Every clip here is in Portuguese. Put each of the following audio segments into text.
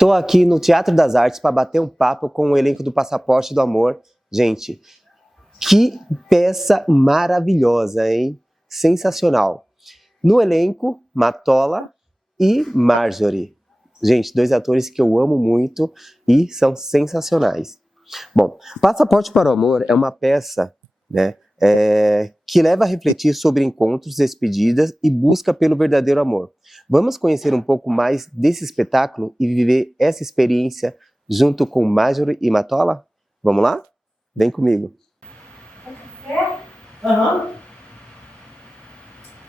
Tô aqui no Teatro das Artes para bater um papo com o elenco do Passaporte do Amor. Gente, que peça maravilhosa, hein? Sensacional. No elenco, Matola e Marjorie. Gente, dois atores que eu amo muito e são sensacionais. Bom, Passaporte para o Amor é uma peça, né, que leva a refletir sobre encontros, despedidas e busca pelo verdadeiro amor. Vamos conhecer um pouco mais desse espetáculo e viver essa experiência junto com Marjorie e Matola? Vamos lá? Vem comigo. Café? Aham.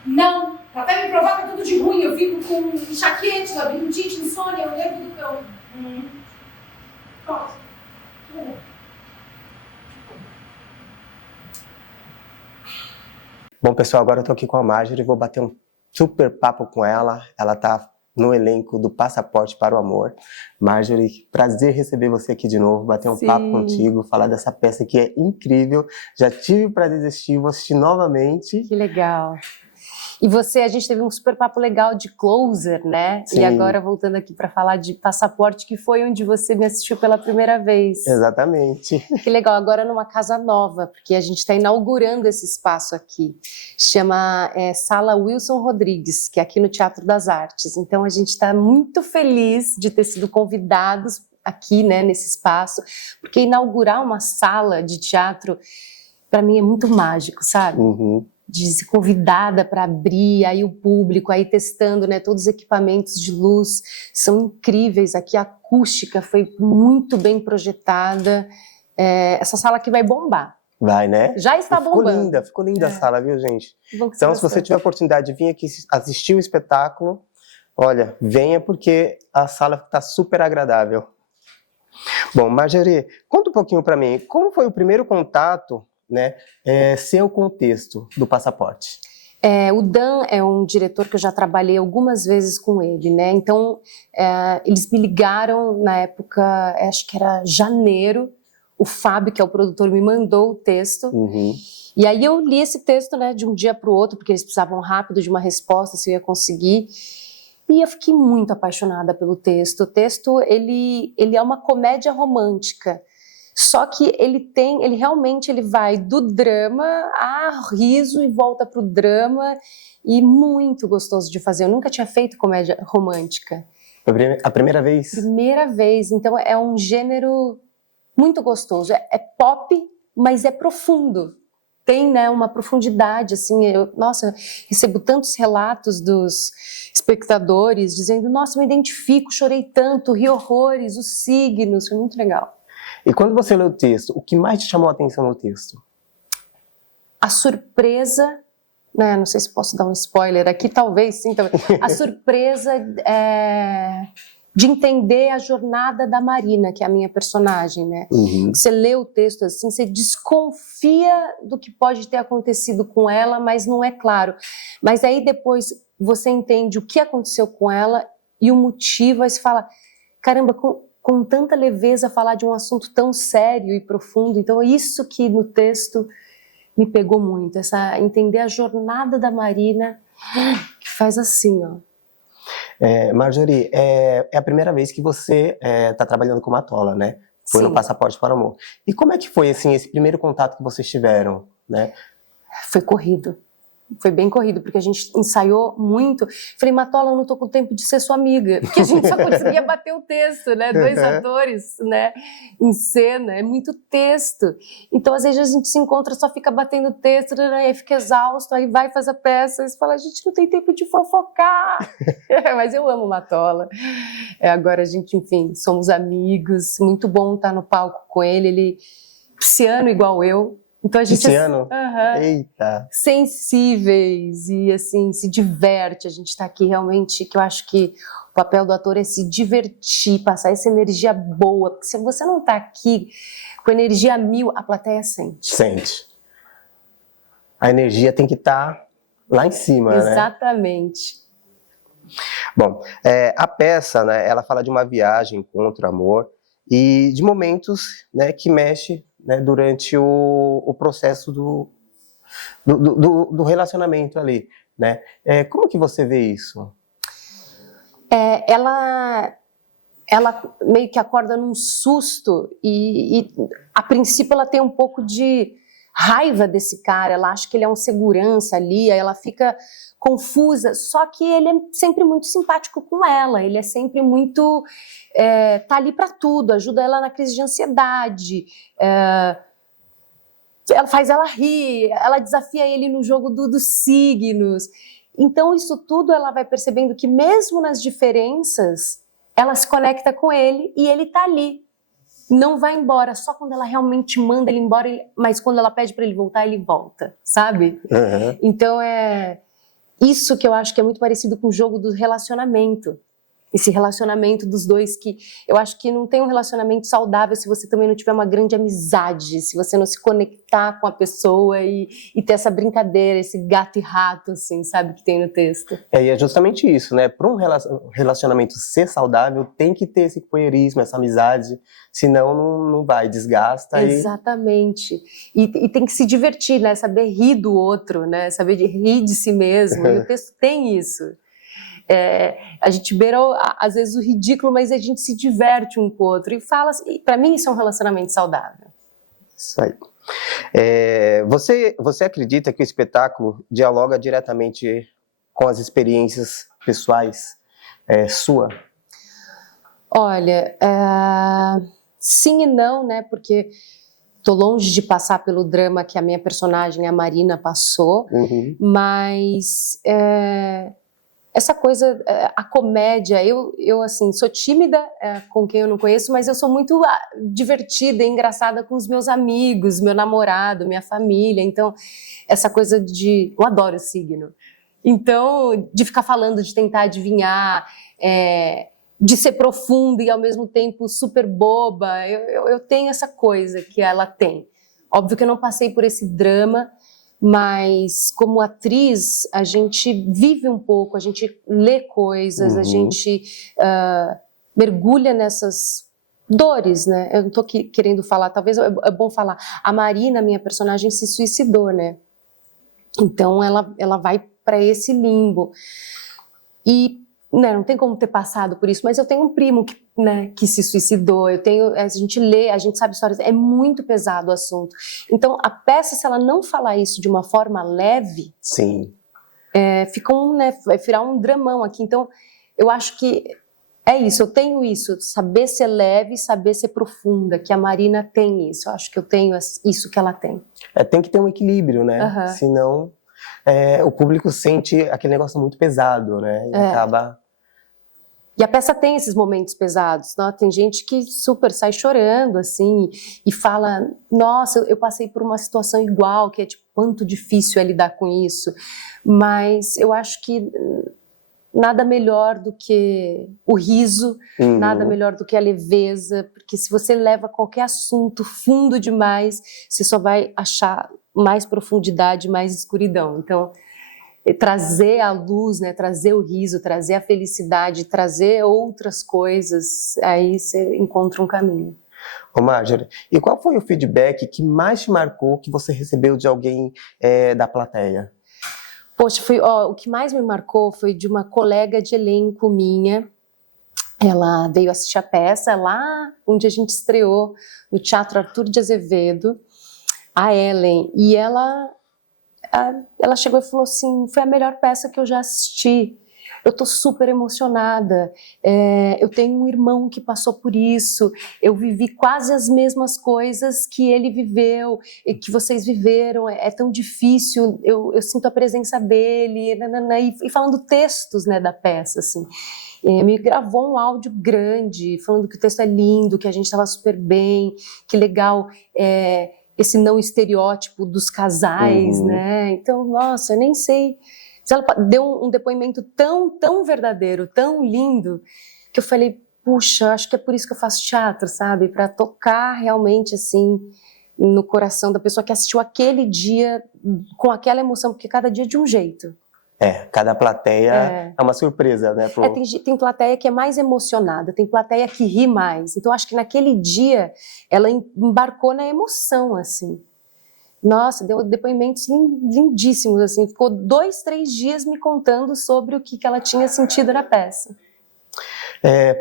Não, café me provoca tudo de ruim. Eu fico com enxaquete, labirintite, insônia, eu lembro do cão. Pronto. Bom, pessoal, agora eu tô aqui com a Marjorie e vou bater um super papo com ela. Ela tá no elenco do Passaporte para o Amor. Marjorie, prazer receber você aqui de novo, bater um papo contigo, falar dessa peça que é incrível. Já tive o prazer de assistir, vou assistir novamente. Que legal. E você, a gente teve um super papo legal de Closer, né? Sim. E agora voltando aqui para falar de Passaporte, que foi onde você me assistiu pela primeira vez. Exatamente. Que legal, agora numa casa nova, porque a gente está inaugurando esse espaço aqui. Chama Sala Wilson Rodrigues, que é aqui no Teatro das Artes. Então a gente está muito feliz de ter sido convidados aqui, né, nesse espaço, porque inaugurar uma sala de teatro, para mim, é muito mágico, sabe? Uhum. De ser convidada para abrir, aí o público, aí testando, né, todos os equipamentos de luz são incríveis, aqui a acústica foi muito bem projetada, essa sala aqui vai bombar. Vai, né? Já está bombando. Ficou linda a sala, viu, gente? Então, se você tiver a oportunidade de vir aqui assistir o espetáculo, olha, venha porque a sala está super agradável. Bom, Marjorie, conta um pouquinho para mim, como foi o primeiro contato, né, seu com o texto do Passaporte? O Dan é um diretor que eu já trabalhei algumas vezes com ele, né? Então, eles me ligaram na época, acho que era janeiro, o Fábio, que é o produtor, me mandou o texto. Uhum. E aí eu li esse texto, né, de um dia para o outro, porque eles precisavam rápido de uma resposta, se eu ia conseguir. E eu fiquei muito apaixonada pelo texto. O texto, ele é uma comédia romântica. Só que ele realmente vai do drama a riso e volta pro drama, e muito gostoso de fazer. Eu nunca tinha feito comédia romântica. Foi a primeira vez? Primeira vez, então é um gênero muito gostoso. É pop, mas é profundo. Tem, né, uma profundidade, assim, nossa, recebo tantos relatos dos espectadores dizendo, nossa, eu me identifico, chorei tanto, ri horrores, os signos, foi muito legal. E quando você leu o texto, o que mais te chamou a atenção no texto? A surpresa, né, não sei se posso dar um spoiler aqui, talvez sim, a surpresa de entender a jornada da Marina, que é a minha personagem, né? Uhum. Você lê o texto assim, você desconfia do que pode ter acontecido com ela, mas não é claro. Mas aí depois você entende o que aconteceu com ela e o motivo, aí você fala, caramba, com tanta leveza falar de um assunto tão sério e profundo. Então é isso que no texto me pegou muito, entender a jornada da Marina, que faz assim, ó. Marjorie, é a primeira vez que você está trabalhando com Matola, né? Foi Sim. no Passaporte para o Amor. E como é que foi, assim, esse primeiro contato que vocês tiveram, né? Foi corrido. Foi bem corrido, porque a gente ensaiou muito. Falei, Matola, eu não tô com tempo de ser sua amiga, porque a gente só conseguia bater o texto, né? 2 atores, né? Em cena, é muito texto. Então, às vezes a gente se encontra, só fica batendo texto, aí fica exausto, aí vai fazer a peça, e você fala, a gente não tem tempo de fofocar. Mas eu amo Matola. Agora a gente, enfim, somos amigos, muito bom estar no palco com ele pisciano igual eu. Então a gente Pisciano? Eita! Sensíveis e assim, se diverte. A gente está aqui realmente, que eu acho que o papel do ator é se divertir, passar essa energia boa. Porque se você não está aqui com energia 1000, a plateia sente. Sente. A energia tem que estar lá em cima, Exatamente. Né? Bom, a peça, né, ela fala de uma viagem contra o amor e de momentos, né, que mexe, né, durante o processo do relacionamento ali, né? Como que você vê isso? Ela ela meio que acorda num susto e a princípio ela tem um pouco de raiva desse cara, ela acha que ele é um segurança ali, aí ela fica confusa, só que ele é sempre muito simpático com ela, ele é sempre muito, tá ali para tudo, ajuda ela na crise de ansiedade, ela faz ela rir, ela desafia ele no jogo dos signos. Então isso tudo ela vai percebendo que mesmo nas diferenças, ela se conecta com ele e ele tá ali. Não vai embora, só quando ela realmente manda ele embora, mas quando ela pede para ele voltar, ele volta, sabe? Uhum. Então é isso que eu acho que é muito parecido com o jogo do relacionamento. Esse relacionamento dos dois que eu acho que não tem um relacionamento saudável se você também não tiver uma grande amizade, se você não se conectar com a pessoa e ter essa brincadeira, esse gato e rato, assim, sabe, que tem no texto. E é justamente isso, né? Para um relacionamento ser saudável, tem que ter esse companheirismo, essa amizade, senão não vai, desgasta. Exatamente. E tem que se divertir, né? Saber rir do outro, né? Saber rir de si mesmo. E o texto tem isso. A gente beira, às vezes, o ridículo, mas a gente se diverte um com o outro. E fala assim, para mim isso é um relacionamento saudável. Isso aí. Você acredita que o espetáculo dialoga diretamente com as experiências pessoais sua? Olha, sim e não, né? Porque tô longe de passar pelo drama que a minha personagem, a Marina, passou. Uhum. Mas essa coisa, a comédia, eu assim, sou tímida com quem eu não conheço, mas eu sou muito divertida e engraçada com os meus amigos, meu namorado, minha família. Então, essa coisa eu adoro signo. Então, de ficar falando, de tentar adivinhar, de ser profunda e ao mesmo tempo super boba, eu tenho essa coisa que ela tem. Óbvio que eu não passei por esse drama, mas como atriz a gente vive um pouco, a gente lê coisas, a gente mergulha nessas dores, né? Eu não tô querendo falar, talvez é bom falar, a Marina, minha personagem, se suicidou, né? Então ela vai para esse limbo e não tem como ter passado por isso, mas eu tenho um primo que se suicidou, a gente lê, a gente sabe histórias, é muito pesado o assunto. Então, a peça, se ela não falar isso de uma forma leve, sim, vai virar um dramão aqui. Então, eu acho que é isso, eu tenho isso, saber ser leve, saber ser profunda, que a Marina tem isso, eu acho que eu tenho isso que ela tem. Tem que ter um equilíbrio, né? Uhum. Senão o público sente aquele negócio muito pesado, né? E acaba... E a peça tem esses momentos pesados, né? Tem gente que super sai chorando, assim, e fala, nossa, eu passei por uma situação igual, que é tipo, quanto difícil é lidar com isso. Mas eu acho que nada melhor do que o riso, nada melhor do que a leveza, porque se você leva qualquer assunto fundo demais, você só vai achar mais profundidade, mais escuridão. Então, trazer a luz, né, trazer o riso, trazer a felicidade, trazer outras coisas, aí você encontra um caminho. Ô Marjorie, e qual foi o feedback que mais te marcou que você recebeu de alguém da plateia? Poxa, o que mais me marcou foi de uma colega de elenco minha. Ela veio assistir a peça lá onde a gente estreou, no Teatro Arthur de Azevedo, a Ellen, e ela chegou e falou assim, foi a melhor peça que eu já assisti, eu tô super emocionada, eu tenho um irmão que passou por isso, eu vivi quase as mesmas coisas que ele viveu, e que vocês viveram, é tão difícil, eu sinto a presença dele, e falando textos, né, da peça, assim. Me gravou um áudio grande, falando que o texto é lindo, que a gente estava super bem, que legal, esse não estereótipo dos casais, né? Então, nossa, eu nem sei. Ela deu um depoimento tão verdadeiro, tão lindo, que eu falei, puxa, acho que é por isso que eu faço teatro, sabe? Para tocar realmente, assim, no coração da pessoa que assistiu aquele dia com aquela emoção, porque cada dia é de um jeito. Cada plateia é uma surpresa, né? Tem plateia que é mais emocionada, tem plateia que ri mais. Então, acho que naquele dia, ela embarcou na emoção, assim. Nossa, deu depoimentos lindíssimos, assim. Ficou 2, 3 dias me contando sobre o que ela tinha sentido na peça.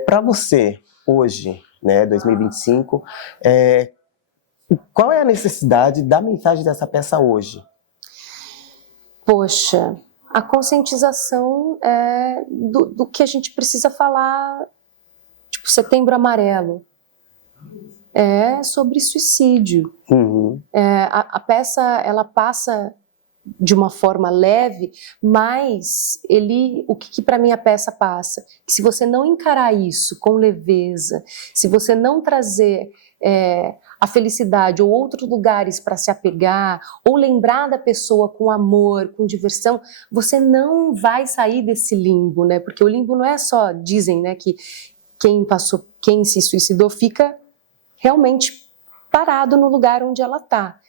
Para você, hoje, né, 2025, qual é a necessidade da mensagem dessa peça hoje? Poxa, a conscientização do que a gente precisa falar, tipo, Setembro Amarelo, é sobre suicídio. Uhum. A peça, ela passa de uma forma leve, mas o que para mim a peça passa? Que se você não encarar isso com leveza, se você não trazer a felicidade ou outros lugares para se apegar, ou lembrar da pessoa com amor, com diversão, você não vai sair desse limbo, né? Porque o limbo não é só, dizem, né, que quem se suicidou fica realmente parado no lugar onde ela está.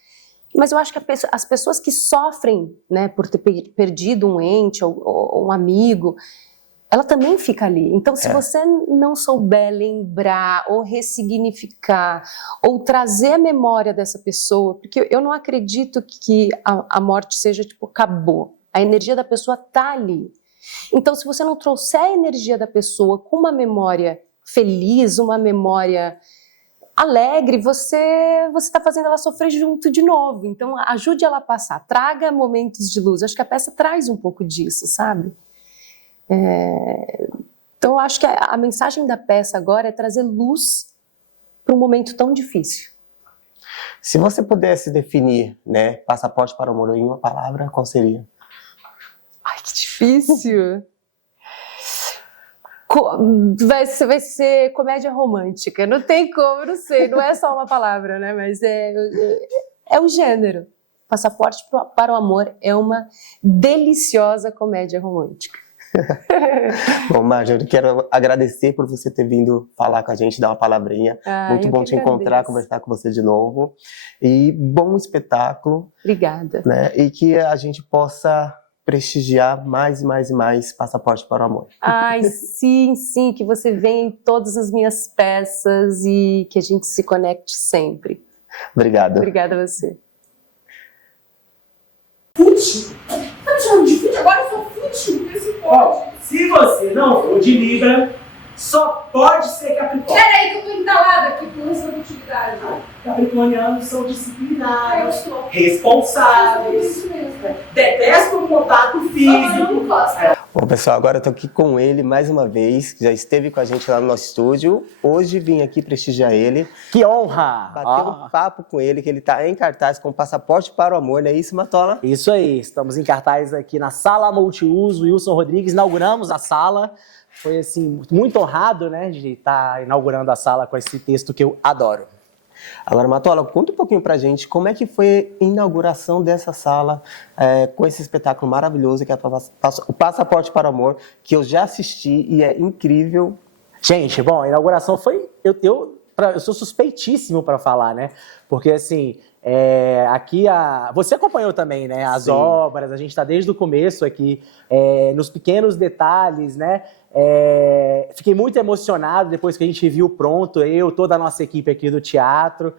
Mas eu acho que as pessoas que sofrem, né, por ter perdido um ente ou um amigo, ela também fica ali. Então, se você não souber lembrar ou ressignificar ou trazer a memória dessa pessoa, porque eu não acredito que a morte seja tipo, acabou. A energia da pessoa está ali. Então, se você não trouxer a energia da pessoa com uma memória feliz, uma memória alegre, você está fazendo ela sofrer junto de novo. Então, ajude ela a passar, traga momentos de luz. Acho que a peça traz um pouco disso, sabe? Então, eu acho que a mensagem da peça agora é trazer luz para um momento tão difícil. Se você pudesse definir, né, Passaporte para o Amor em uma palavra, qual seria? Ai, que difícil! Vai ser comédia romântica. Não tem como, não sei. Não é só uma palavra, né? Mas é um gênero. Passaporte para o Amor é uma deliciosa comédia romântica. Bom, Marjorie, quero agradecer por você ter vindo falar com a gente, dar uma palavrinha. Muito bom te encontrar, conversar com você de novo. E bom espetáculo. Obrigada. Né? E que a gente possa prestigiar mais e mais e mais Passaporte para o Amor. Ai, sim, sim, que você venha em todas as minhas peças e que a gente se conecte sempre. Obrigado. Obrigada a você. Fute? Tá me chamando de fute? Agora eu sou fute, porque se pode. Se você não for de Libra, só pode ser Capricórnio. Peraí que eu tô entalada aqui com essa utilidade. Capricornianos são Eu disciplinados, sou. responsáveis, Isso mesmo. detestam o contato Eu físico. não gosto. Bom, pessoal, agora eu tô aqui com ele mais uma vez, que já esteve com a gente lá no nosso estúdio. Hoje vim aqui prestigiar ele, Que honra! bater um papo com ele, que ele tá em cartaz com Passaporte para o Amor, não é isso, Matola? Isso aí, estamos em cartaz aqui na Sala Multiuso, Wilson Rodrigues, inauguramos a sala. Foi, assim, muito honrado, né, de estar inaugurando a sala com esse texto que eu adoro. Agora, Matola, conta um pouquinho pra gente como é que foi a inauguração dessa sala com esse espetáculo maravilhoso que é o Passaporte para o Amor, que eu já assisti e é incrível. Gente, bom, a inauguração foi... Eu sou suspeitíssimo para falar, né? Porque, assim, aqui você acompanhou também, né? As obras, a gente está desde o começo aqui, nos pequenos detalhes, né? Fiquei muito emocionado depois que a gente viu pronto, toda a nossa equipe aqui do teatro.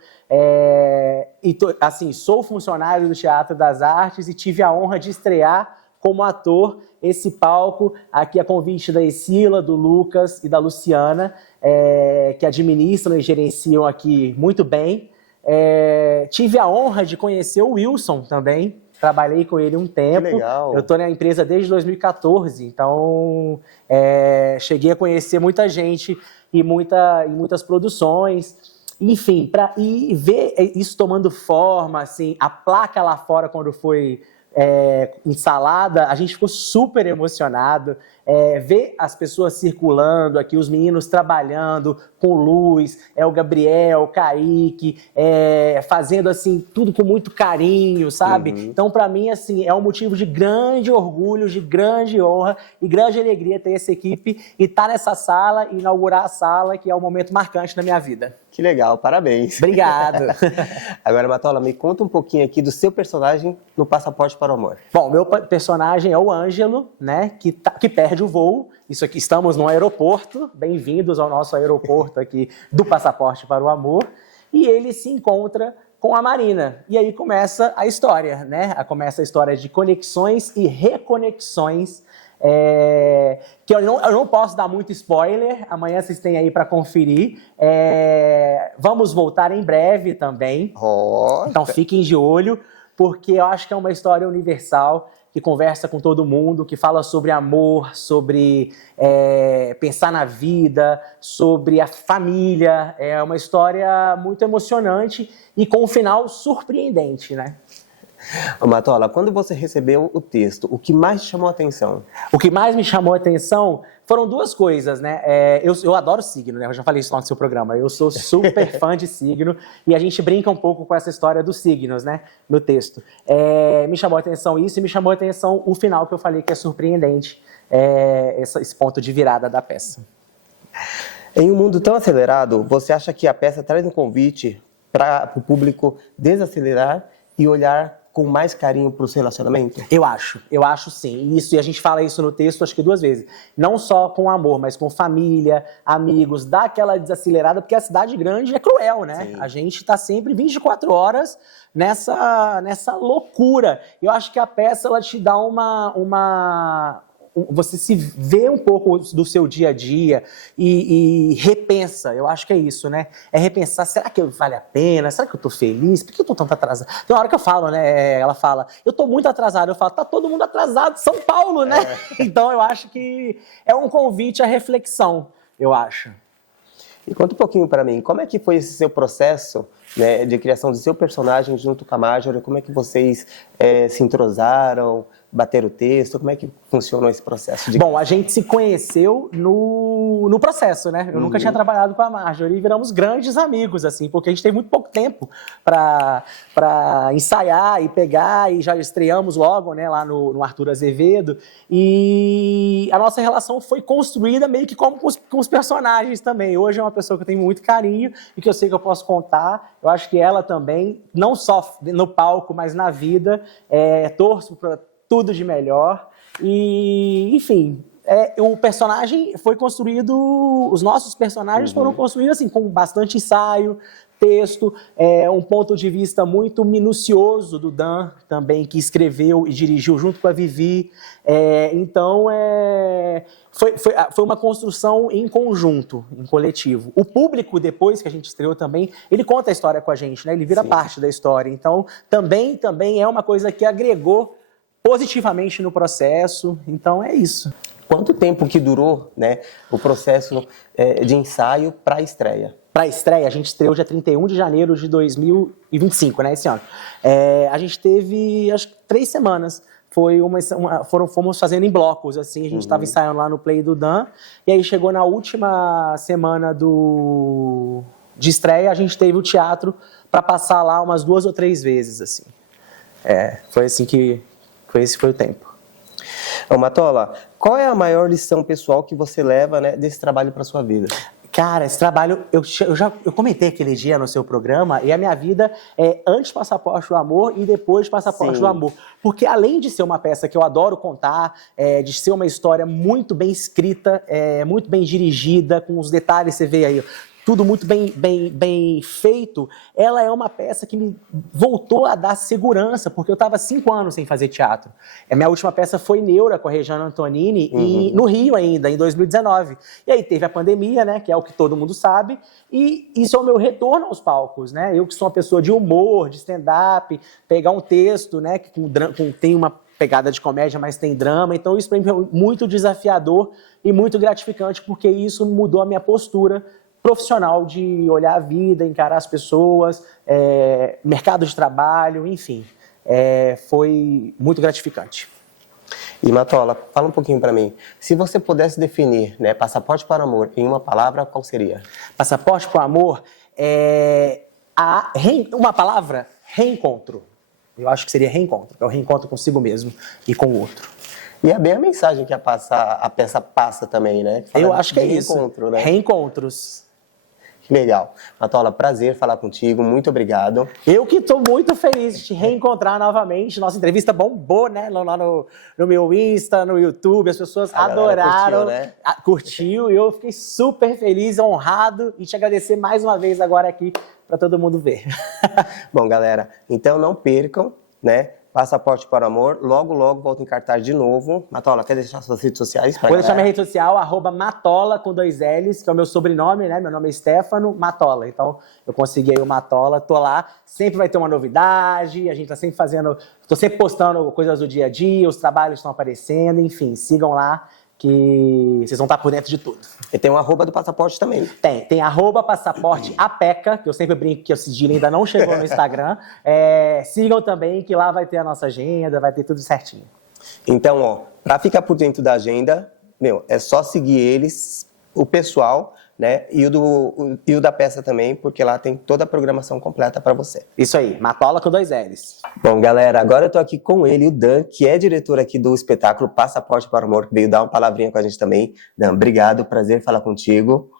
Assim, sou funcionário do Teatro das Artes e tive a honra de estrear como ator esse palco aqui a convite da Escila, do Lucas e da Luciana, que administram e gerenciam aqui muito bem. Tive a honra de conhecer o Wilson também, trabalhei com ele um tempo. Que legal. Eu estou na empresa desde 2014, então cheguei a conhecer muita gente e muitas produções. Enfim, e ver isso tomando forma, assim, a placa lá fora quando foi instalada, a gente ficou super emocionado. Ver as pessoas circulando aqui, os meninos trabalhando com luz, o Gabriel, o Kaique, fazendo assim, tudo com muito carinho, sabe? Uhum. Então, para mim, assim, é um motivo de grande orgulho, de grande honra e grande alegria ter essa equipe e estar nessa sala e inaugurar a sala, que é um momento marcante na minha vida. Que legal, parabéns. Obrigado. Agora, Matola, me conta um pouquinho aqui do seu personagem no Passaporte para o Amor. Bom, meu personagem é o Ângelo, né, que perde o voo. Isso aqui, estamos no aeroporto. Bem-vindos ao nosso aeroporto aqui do Passaporte para o Amor. E ele se encontra com a Marina. E aí começa a história, né? Começa a história de conexões e reconexões que eu não posso dar muito spoiler, amanhã vocês têm aí para conferir. Vamos voltar em breve também, então fiquem de olho, porque eu acho que é uma história universal, que conversa com todo mundo, que fala sobre amor, sobre pensar na vida, sobre a família. É uma história muito emocionante e com um final surpreendente, né? Ô, Matola, quando você recebeu o texto, o que mais te chamou a atenção? O que mais me chamou a atenção foram duas coisas, né? Eu adoro signo, né? Eu já falei isso lá no seu programa. Eu sou super fã de signo e a gente brinca um pouco com essa história dos signos, né? No texto. Me chamou a atenção isso e me chamou a atenção o final que eu falei que é surpreendente, esse ponto de virada da peça. Em um mundo tão acelerado, você acha que a peça traz um convite para o público desacelerar e olhar com mais carinho para os relacionamentos? Eu acho sim. E a gente fala isso no texto acho que 2 vezes. Não só com amor, mas com família, amigos, dá aquela desacelerada, porque a cidade grande é cruel, né? Sim. A gente está sempre 24 horas nessa loucura. Eu acho que a peça ela te dá você se vê um pouco do seu dia a dia e repensa, eu acho que é isso, né? É repensar, será que vale a pena? Será que eu tô feliz? Por que eu tô tanto atrasado? Tem uma hora que eu falo, né? Ela fala, eu tô muito atrasado. Eu falo, tá todo mundo atrasado, São Paulo, né? Então eu acho que é um convite à reflexão, eu acho. E conta um pouquinho para mim, como é que foi esse seu processo, né, de criação do seu personagem junto com a Marjorie? Como é que vocês se entrosaram, bateram o texto? Como é que funcionou esse processo? Bom, a gente se conheceu no processo, né? Eu nunca tinha trabalhado com a Marjorie e viramos grandes amigos, assim, porque a gente teve muito pouco tempo para ensaiar e pegar, e já estreamos logo, né, lá no Arthur Azevedo, e a nossa relação foi construída meio que como com os personagens também. Hoje é uma pessoa que eu tenho muito carinho e que eu sei que eu posso contar. Eu acho que ela também, não só no palco, mas na vida, torço para tudo de melhor. E, enfim, o personagem foi construído, os nossos personagens foram construídos assim, com bastante ensaio, texto, um ponto de vista muito minucioso do Dan também, que escreveu e dirigiu junto com a Vivi. Então, foi uma construção em conjunto, em coletivo. O público, depois que a gente estreou também, ele conta a história com a gente, né? Ele vira parte da história. Então, também é uma coisa que agregou positivamente no processo. Então, é isso. Quanto tempo que durou, né, o processo de ensaio para a estreia? Para a estreia, a gente estreou dia 31 de janeiro de 2025, né, esse ano. A gente teve, acho que 3 semanas. Fomos fazendo em blocos, assim, a gente estava ensaiando lá no Play do Dan, e aí chegou na última semana de estreia, a gente teve o teatro para passar lá umas 2 ou 3 vezes, assim. Foi assim que... Esse foi o tempo. Ô, Matola, qual é a maior lição pessoal que você leva, né, desse trabalho para sua vida? Cara, esse trabalho, eu comentei aquele dia no seu programa, e a minha vida é antes Passaporte do Amor e depois Passaporte do Amor. Porque além de ser uma peça que eu adoro contar, de ser uma história muito bem escrita, muito bem dirigida, com os detalhes, você vê aí, tudo muito bem feito, ela é uma peça que me voltou a dar segurança, porque eu estava 5 anos sem fazer teatro. A minha última peça foi Neura, com a Regiana Antonini, e no Rio ainda, em 2019. E aí teve a pandemia, né, que é o que todo mundo sabe, e isso é o meu retorno aos palcos, né? Eu que sou uma pessoa de humor, de stand-up, pegar um texto, né, que tem uma pegada de comédia, mas tem drama, então isso para mim é muito desafiador e muito gratificante, porque isso mudou a minha postura profissional de olhar a vida, encarar as pessoas, mercado de trabalho, enfim. Foi muito gratificante. E, Matola, fala um pouquinho para mim. Se você pudesse definir, né, Passaporte para o Amor em uma palavra, qual seria? Passaporte para o Amor uma palavra, reencontro. Eu acho que seria reencontro, é o reencontro consigo mesmo e com o outro. E é bem a mensagem que a peça passa também, né? Eu acho que é isso. Reencontro, né? Reencontros. Que legal. Matola, prazer falar contigo, muito obrigado. Eu que estou muito feliz de te reencontrar novamente. Nossa entrevista bombou, né? Lá no meu Insta, no YouTube, as pessoas adoraram. Curtiu, né? Curtiu, e eu fiquei super feliz, honrado, e te agradecer mais uma vez agora aqui para todo mundo ver. Bom, galera, então não percam, né? Passaporte para o Amor. Logo, logo volta em cartaz de novo. Matola, quer deixar suas redes sociais? Vou deixar minha rede social, @Matola com 2 L's, que é o meu sobrenome, né? Meu nome é Stefano Matola. Então, eu consegui aí o Matola, tô lá. Sempre vai ter uma novidade, a gente tá sempre fazendo... Tô sempre postando coisas do dia a dia, os trabalhos estão aparecendo, enfim, sigam lá que vocês vão estar por dentro de tudo. E tem um @ do passaporte também. Tem @passaporte APECA, que eu sempre brinco que o sigilo ainda não chegou no Instagram. Sigam também, que lá vai ter a nossa agenda, vai ter tudo certinho. Então, ó, pra ficar por dentro da agenda, é só seguir eles, o pessoal, né? E o da peça também, porque lá tem toda a programação completa para você. Isso aí, Matola com 2 L's. Bom, galera, agora eu tô aqui com ele, o Dan, que é diretor aqui do espetáculo Passaporte para o Amor, que veio dar uma palavrinha com a gente também. Dan, obrigado, prazer falar contigo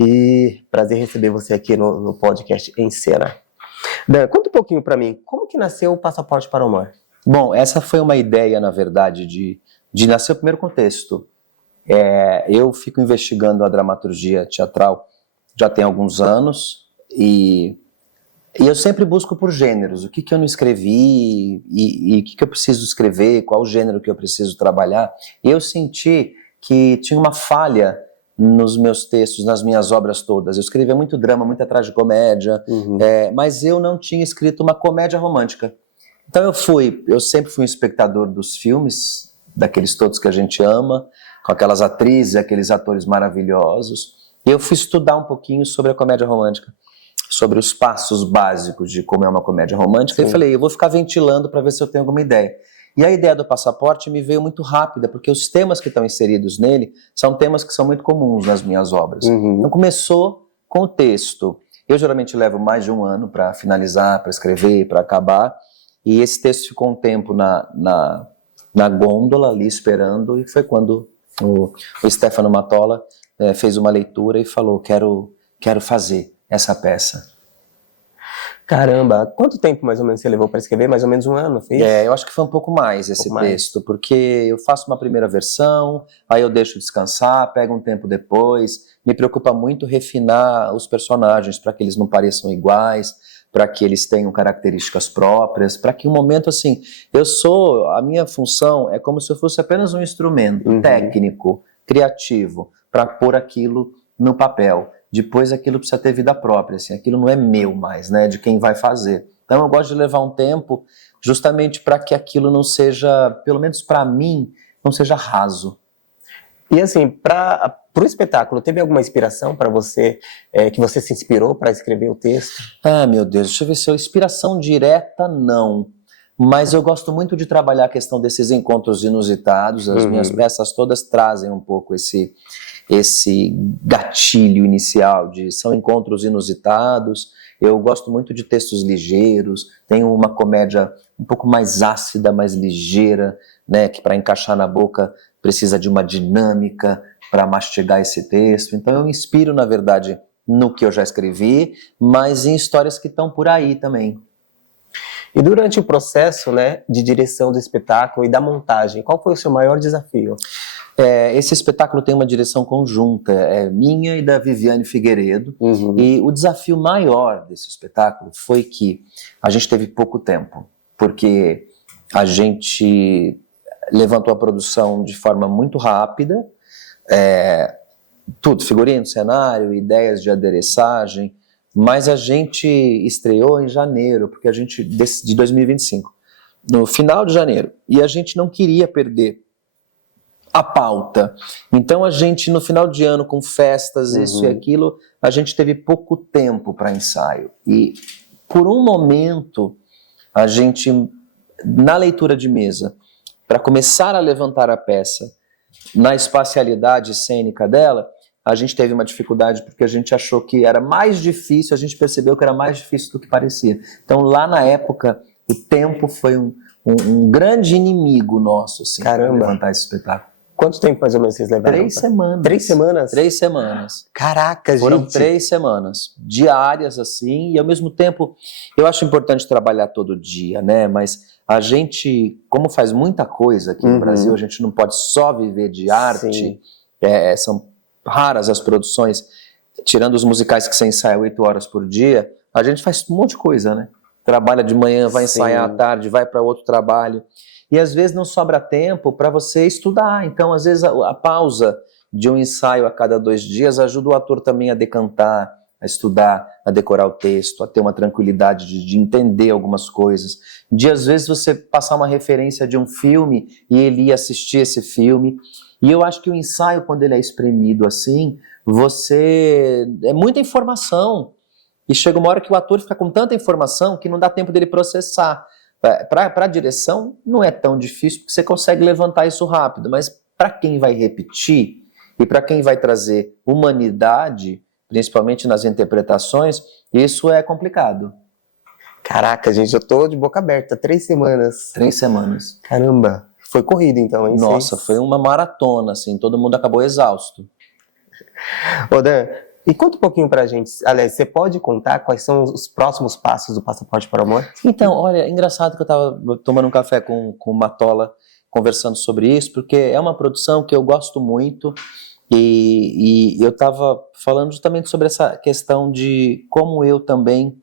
e prazer receber você aqui no podcast Em Cena. Dan, conta um pouquinho para mim, como que nasceu o Passaporte para o Amor? Bom, essa foi uma ideia, na verdade, de nascer o primeiro contexto. Eu fico investigando a dramaturgia teatral já tem alguns anos e eu sempre busco por gêneros, o que eu não escrevi e o que eu preciso escrever, qual o gênero que eu preciso trabalhar. E eu senti que tinha uma falha nos meus textos, nas minhas obras todas. Eu escrevia muito drama, muita tragicomédia, mas eu não tinha escrito uma comédia romântica. Então eu sempre fui um espectador dos filmes, daqueles todos que a gente ama, com aquelas atrizes, aqueles atores maravilhosos. E eu fui estudar um pouquinho sobre a comédia romântica, sobre os passos básicos de como é uma comédia romântica. Sim. E falei, eu vou ficar ventilando para ver se eu tenho alguma ideia. E a ideia do Passaporte me veio muito rápida, porque os temas que estão inseridos nele são temas que são muito comuns nas minhas obras. Então começou com o texto. Eu geralmente levo mais de um ano para finalizar, para escrever, para acabar. E esse texto ficou um tempo na gôndola ali esperando, e foi quando o Stefano Matola fez uma leitura e falou, quero fazer essa peça. Caramba, quanto tempo mais ou menos você levou para escrever? Mais ou menos um ano, fez? Eu acho que foi um pouco mais esse texto, porque eu faço uma primeira versão, aí eu deixo descansar, pego um tempo depois, me preocupa muito refinar os personagens para que eles não pareçam iguais, para que eles tenham características próprias, para que um momento assim, a minha função é como se eu fosse apenas um instrumento técnico, criativo, para pôr aquilo no papel. Depois aquilo precisa ter vida própria, assim, aquilo não é meu mais, né, de quem vai fazer. Então eu gosto de levar um tempo justamente para que aquilo não seja, pelo menos para mim, não seja raso. E assim, para o espetáculo, teve alguma inspiração para você, que você se inspirou para escrever o texto? Ah, meu Deus, deixa eu ver se é inspiração direta, não. Mas eu gosto muito de trabalhar a questão desses encontros inusitados. As minhas peças todas trazem um pouco esse gatilho inicial, são encontros inusitados. Eu gosto muito de textos ligeiros, tenho uma comédia um pouco mais ácida, mais ligeira, né, que para encaixar na boca precisa de uma dinâmica para mastigar esse texto. Então eu me inspiro, na verdade, no que eu já escrevi, mas em histórias que estão por aí também. E durante o processo, né, de direção do espetáculo e da montagem, qual foi o seu maior desafio? Esse espetáculo tem uma direção conjunta, minha e da Viviane Figueiredo, e o desafio maior desse espetáculo foi que a gente teve pouco tempo, porque a gente levantou a produção de forma muito rápida, tudo, figurino, cenário, ideias de adereçagem, mas a gente estreou em janeiro, porque a gente, de 2025, no final de janeiro, e a gente não queria perder a pauta. Então a gente, no final de ano, com festas, isso e aquilo, a gente teve pouco tempo para ensaio. E por um momento, a gente, na leitura de mesa, para começar a levantar a peça, na espacialidade cênica dela, a gente teve uma dificuldade porque a gente achou que era mais difícil, a gente percebeu que era mais difícil do que parecia. Então lá na época, o tempo foi um grande inimigo nosso, assim, para levantar esse espetáculo. Quanto tempo mais ou menos vocês levaram? 3 semanas. 3 semanas? 3 semanas. Caraca, Foram gente. 3 semanas, diárias assim, e ao mesmo tempo, eu acho importante trabalhar todo dia, né, mas a gente, como faz muita coisa aqui no Brasil, a gente não pode só viver de arte, são raras as produções, tirando os musicais que você ensaia 8 horas por dia, a gente faz um monte de coisa, né? trabalha de manhã, vai Sim. ensaiar à tarde, vai para outro trabalho. E às vezes não sobra tempo para você estudar. Então, às vezes, a pausa de um ensaio a cada 2 dias ajuda o ator também a decantar, a estudar, a decorar o texto, a ter uma tranquilidade de entender algumas coisas. De, às vezes, você passar uma referência de um filme e ele ir assistir esse filme. E eu acho que o ensaio, quando ele é espremido assim, é muita informação. E chega uma hora que o ator fica com tanta informação que não dá tempo dele processar. Para a direção, não é tão difícil, porque você consegue levantar isso rápido. Mas para quem vai repetir e para quem vai trazer humanidade, principalmente nas interpretações, isso é complicado. Caraca, gente, eu tô de boca aberta. 3 semanas. 3 semanas. Caramba, foi corrido então, hein? Nossa, foi uma maratona, assim, todo mundo acabou exausto. Ô Dan, e conta um pouquinho pra gente. Aliás, você pode contar quais são os próximos passos do Passaporte para o Amor? Então, olha, é engraçado que eu estava tomando um café com o Matola, conversando sobre isso, porque é uma produção que eu gosto muito e eu estava falando justamente sobre essa questão de como eu também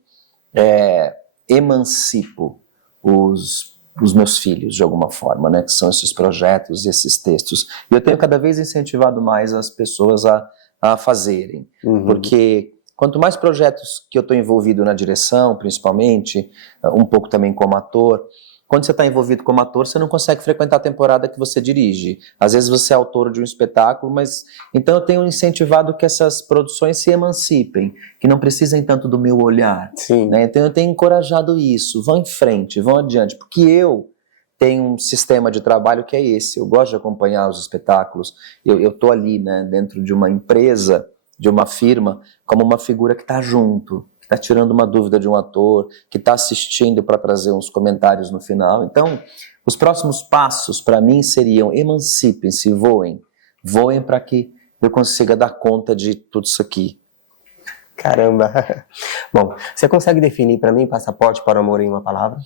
emancipo os meus filhos, de alguma forma, né, que são esses projetos e esses textos. E eu tenho cada vez incentivado mais as pessoas a fazerem, porque quanto mais projetos que eu estou envolvido na direção, principalmente, um pouco também como ator, quando você está envolvido como ator, você não consegue frequentar a temporada que você dirige. Às vezes você é autor de um espetáculo, mas então eu tenho incentivado que essas produções se emancipem, que não precisem tanto do meu olhar. Sim. Né? Então eu tenho encorajado isso, vão em frente, vão adiante, porque eu tenho um sistema de trabalho que é esse, eu gosto de acompanhar os espetáculos, eu estou ali, né, dentro de uma empresa, de uma firma, como uma figura que está junto, que está tirando uma dúvida de um ator, que está assistindo para trazer uns comentários no final. Então, os próximos passos para mim seriam: emancipem-se, voem para que eu consiga dar conta de tudo isso aqui. Caramba. Bom, você consegue definir para mim Passaporte para o Amor em uma palavra?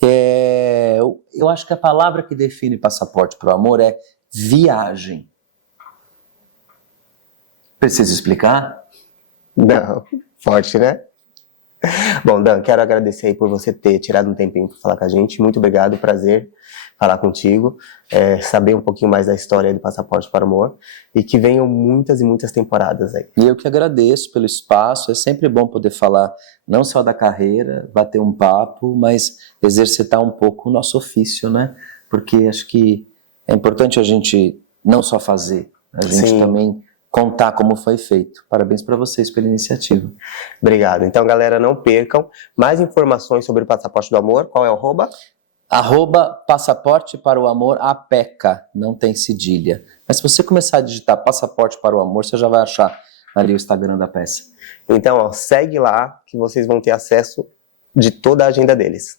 Eu acho que a palavra que define Passaporte para o Amor é viagem. Precisa explicar? Não. Forte, né? Bom, Dan, quero agradecer aí por você ter tirado um tempinho para falar com a gente. Muito obrigado, prazer falar contigo, saber um pouquinho mais da história aí do Passaporte para o Amor e que venham muitas e muitas temporadas aí. E eu que agradeço pelo espaço, é sempre bom poder falar não só da carreira, bater um papo, mas exercitar um pouco o nosso ofício, né? Porque acho que é importante a gente não só fazer, a gente Sim. também contar como foi feito. Parabéns para vocês pela iniciativa. Obrigado. Então, galera, não percam mais informações sobre o Passaporte do Amor. Qual é o arroba? @Passaporte para o Amor, APECA, não tem cedilha. Mas se você começar a digitar Passaporte para o Amor, você já vai achar ali o Instagram da peça. Então, ó, segue lá que vocês vão ter acesso de toda a agenda deles.